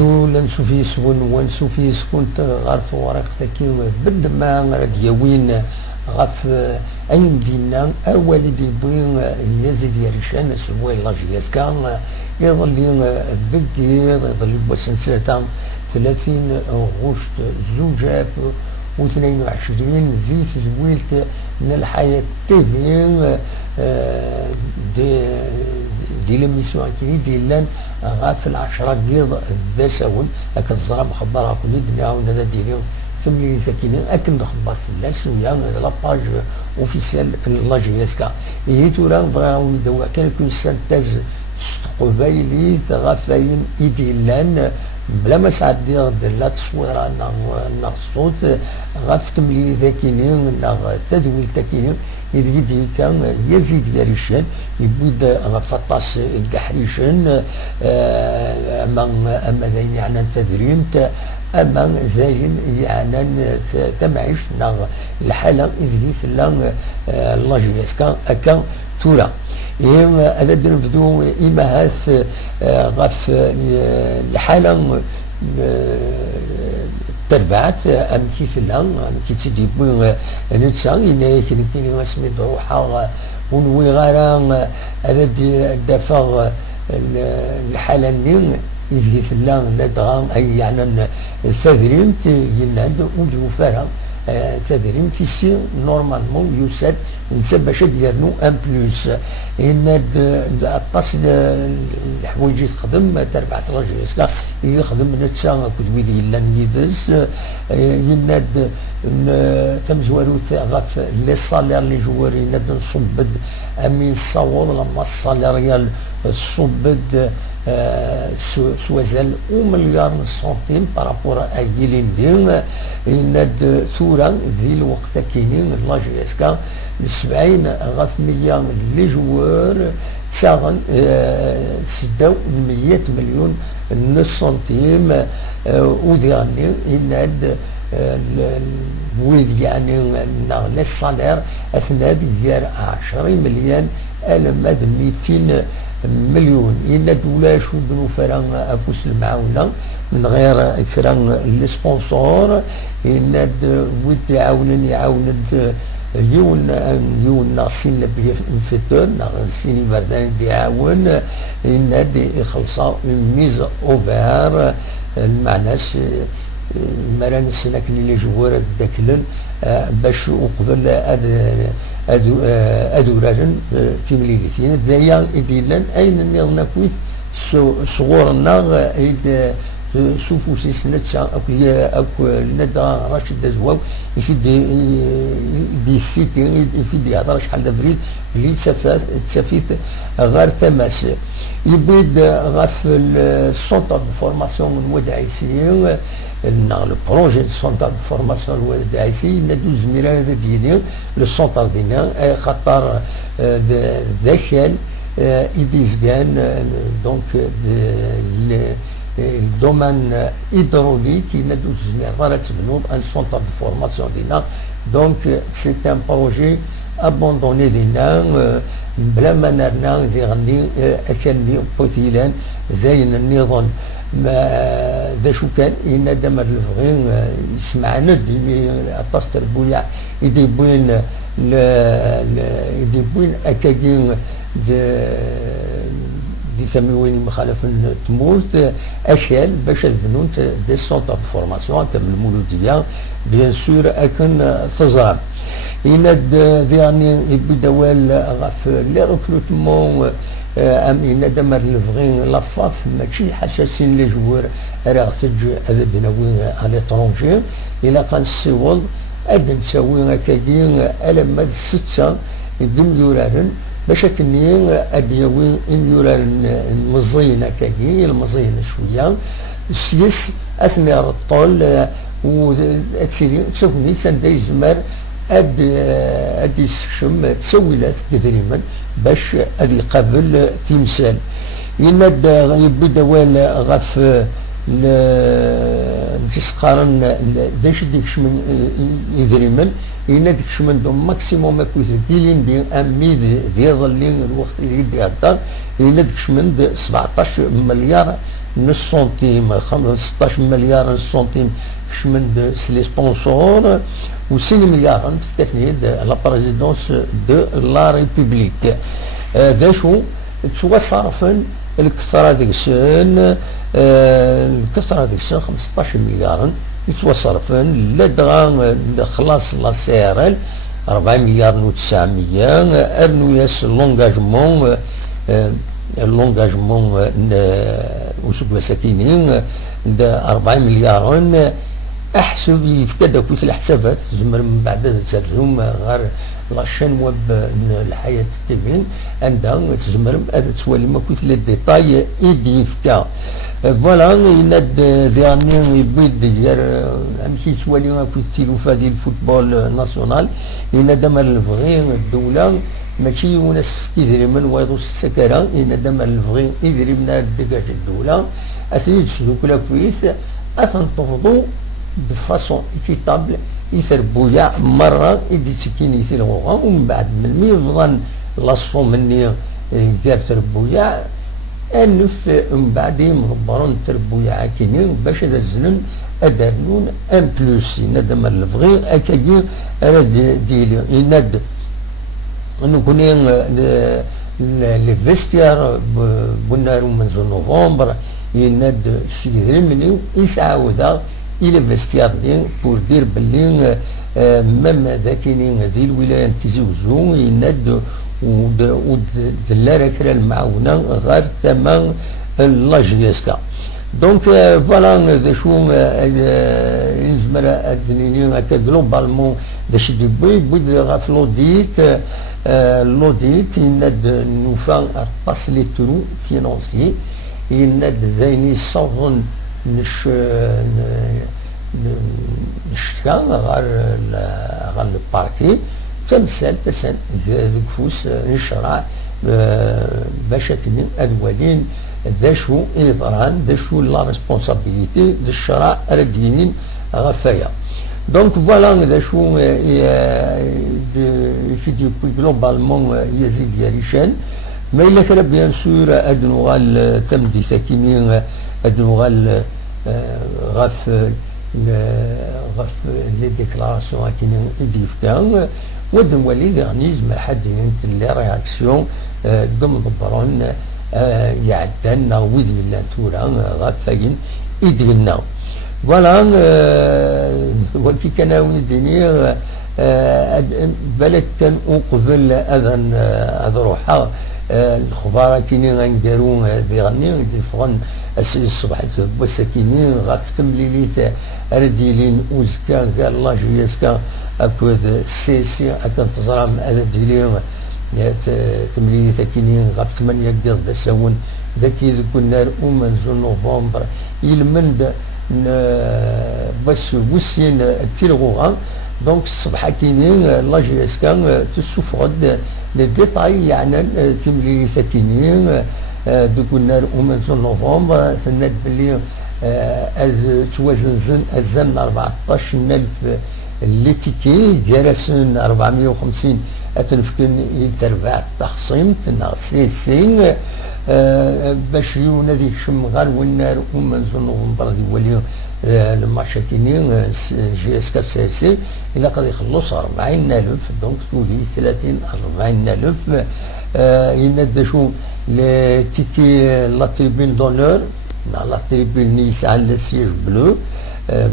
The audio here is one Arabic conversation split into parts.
زول نسوفي سكون ونسوفي سكون غارت ورق تاكي بد ما غرد يوين غف اي مدينة اول دي بوين يزيد يرشان سوي لاجياس كان يظل الذكي يظل بسنسرتان 30 غشت زوجاب و22 زيت زويلت من الحياة تيفين دي لميسيون كيني دي لان غاف العشرة قيض ذا ساون اكد الزرا مخبرها كل الدنيا ونذا ديالهم ثم لي ساكنين اكن نخبر في الناس ويا لاباج اوفيسيال لاجياسكا هي تورا فغاو دوا كان يكون سانتاز قبايلي غافاين ايدي لان بلا ما سعدي لا تصويره نا الصوت غاف تملي ذاكينين نا تدويل تاكينين يدي كان يزيد يريشن يبيد غفطاس القحريشن اما ذين يعني تدريمت اما زين يعني تمعيش نا الحاله اذ لان لاجياس كان اكا تورا هذا نبدو إما هاث غف الحالة ترفعت أم كيف لان أم كي تدي بوين نتسان إن كني اسمي ضروحة ونوي غاران هذا دافع الحالة نين يزيد لان لدغان أي يعني الثادرين يناد ودو فرا تدريم تيسير نورمالمون يسد نسب باش ديالو ان بلوس ان الطاس الحوايج تخدم تربع لاجيسكا يخدم نتسا كل ويدي الا نيدس يناد تمزوالوت غاف لي صالير لي جوار يناد نصبد امين الصوض لما الصاليريال صبد سوازال ومليار سنتيم بارابور اي ليندين يناد ثورا ذي الوقت كاينين لاجياسكا 70 غاف مليار لي جوار تساغن 600 مليون سنتيم ودياني يناد ويد يعني لي الصالير اثناء ديال 10 مليون الماد 200 مليون إن دولا شو بنو فران أفوس المعاونة من غير فران السبونسور إن ود يعاون يون ناقصين بيفتر ناقصين بردان يعاون إن يخلصا ميز أوفير المعناش مران السنة اللي جوار داكلن باش وقبل أدوران تمليدتين دايا إديلان أين نيضنا كويت صغورنا إد سوفوسي سنتسا أكو ندا راشد دزواو يفيد دي سيتي يفيد هذا شحال دافريل اللي تسافيت غير تماس يبيد غاف السونتر دو فورماسيون من وداعيسيين le projet de centre de formation الوالد ندوز زميلان ديالي لو سونتر ديالنا خاطر داخل إديزكان دونك الدومين هيدروليك ندوز زميلان راه تبنوا ان سونتر دو فورماسيون ديالنا دونك سي ان بروجي ابوندوني ديالنا بلا ما نرنا ذي غني اكلني بوتيلان زين النظام ما ذا شو كان ينادم الفغين يسمعنا ديمي الطاس تربويا يدي بوين يدي بوين اكاكين دي ثموين مخالف تموت اشيال باش البنون دي سونتر دو فورماسيون كم المولوديه بيان سور اكن تزرع يناد يعني يبدا وال غاف لي ريكروتمون أمين ندم الفغين لفاف ماشي حساسين لي جوار راه تج هذا دناوين على ليترونجي إلا كان السيول أد نساوي هكاكين ألما 6 دميوران باش كني أدياوي ميوران مزين هكاكين المزين شوية السيس أثناء الطول وأتسيري تسوكني سندي زمر أد يسشم تسويلات قدريما باش أدي يقابل تمثال يناد يبدا وال غف تسقارن داش ديكش من يدريمن يناد ديكش من دو ماكسيموم اكوز ديلين دي امي دي ظلين الوقت اللي يدي هدار يناد ديكش من 17 مليار نص سنتيم 16 مليار نص سنتيم شمن لي سبونسور و6 مليار تكتني لا بريزيدونس دو لا ريبوبليك. دا شو توصرفن الكثرة ديك السن 15 مليار يتوصرفن لدغا خلاص لا سي ار ال 4 مليار و 900 ارنو ياس لونجاجمون وسوق مساكينين 4 مليار احسب يفكا كويت الحسابات زمر من بعد ترجم غير لاشين ويب الحياه التيفين عندها تزمر هذا تولي ما كويت لي ديتاي ايدي يفكا فوالا يناد ديرني يبيد ديال امشي تولي ما كويت تيلوفا ديال الفوتبول ناسيونال يناد مال الفغي الدوله ماشي وناس كيدري من ويضو السكره يناد مال الفغي يدري من الدكاج الدوله اثني تشدو كلا كويس اثنتفضوا de façon équitable يثربويا مرة يدي تكين يثيرغوغا ومن بعد من مي يفضل لاصفو مني كار تربويا انف من بعد مضبرون تربويا عاكينين باش دزنن ادارنون ان بلوس ينادم الفغي اكاكي انا ديالي يناد نكونين لي فيستيار بنارو منذ نوفمبر يناد شي مني يسعاودا الى فيستيار دين بور دير بلي مام ذاكينين ذي الولايات تزوزو يناد ودلارا كرا المعاونه غير ثمن لاجيسكا دونك فوالا ذا شو يزمر الدنيا هكا جلوبالمون داش دي بوي غاف لوديت يناد نوفا باس لي ترو فينونسي يناد ذايني صوغن نشتكى غير الباركي تمثال تسن ذكفوس نشرع باش كني الولين ذا شو إضران ذا شو لا ريسبونسابيليتي ذا الشرع ردينين غفايا دونك فوالا ذا شو في دي جلوبالمون يزيد يريشان ما إلا كان بيان سور أدنوغال تمدي ساكنين أدنوغال غف لي ديكلاراسيون كاينين ديفكا ودن ولي ديغنيزم حد لي رياكسيون دم ضبرون يعدنا ويدي لا تورا غفاين يدينا فوالا وكي كان وديني بالك كان قبل اذن اذروحها الخبراء كاينين غنديرو ديغني ديفغن السيد الصباح والسكينين غاف تمليليت رديلين وزكا قال الله جياسكا اكود سيسي اكن تزرام هذا ديلين تمليليت كاينين غاف 8 قرد ساون ذاكي كنا ومنزل نوفمبر يلمند بس وسين التلغوغا دونك الصباح كاينين الله جياسكا تسوفغد لي ديتاي يعني تمليليت كاينين دوكنا ومنزل نوفمبر ثنات بلي توازنزن الزن 14000 ليتيكي جالسين 450 اتنفكن يتربع التخصيم تنا سيسين باش يونادي شمغال والنار ومنزل نوفمبر دي ولي المشاكلين جي اس كا سي سي الا قد يخلص 40000 دونك تولي 30 40000 ينادشو لي تيكي لا تريبين دونور لا تريبين نيس على السيج بلو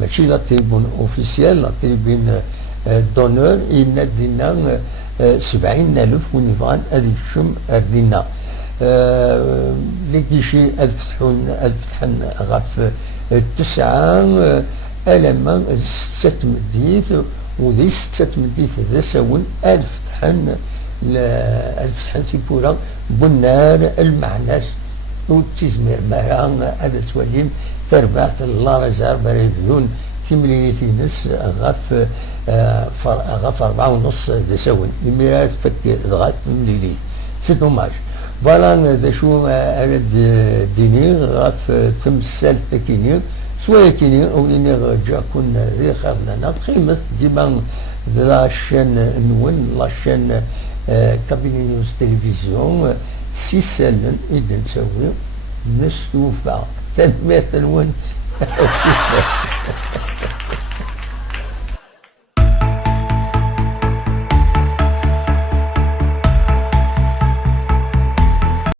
ماشي لا تريبون اوفيسيال لا تريبين دونور ينادينا 70000 ونيفان هذه الشم اردينا لي كيشي الفتحن غاف 9 ألما 6 مديث وذي 6 مديث ذا ساون الفتحن الفتحن تيبورا بنار المعناس وتزمير مهران هذا توليم تربعت الله رزار بريفيون تملينيتي نس غاف 4.5 ذا ساون يميرات فك ضغط مليليت سي دوماج فوالا ذا شو أرد ديني غاف تمثال تكيني سواء كيني أو إني جا كنا ذي خيرنا قيمة ديما لا شان نون لا شان كابيني نيوز تلفزيون 6 سنين إذا نسوي نستوفى تنمية نون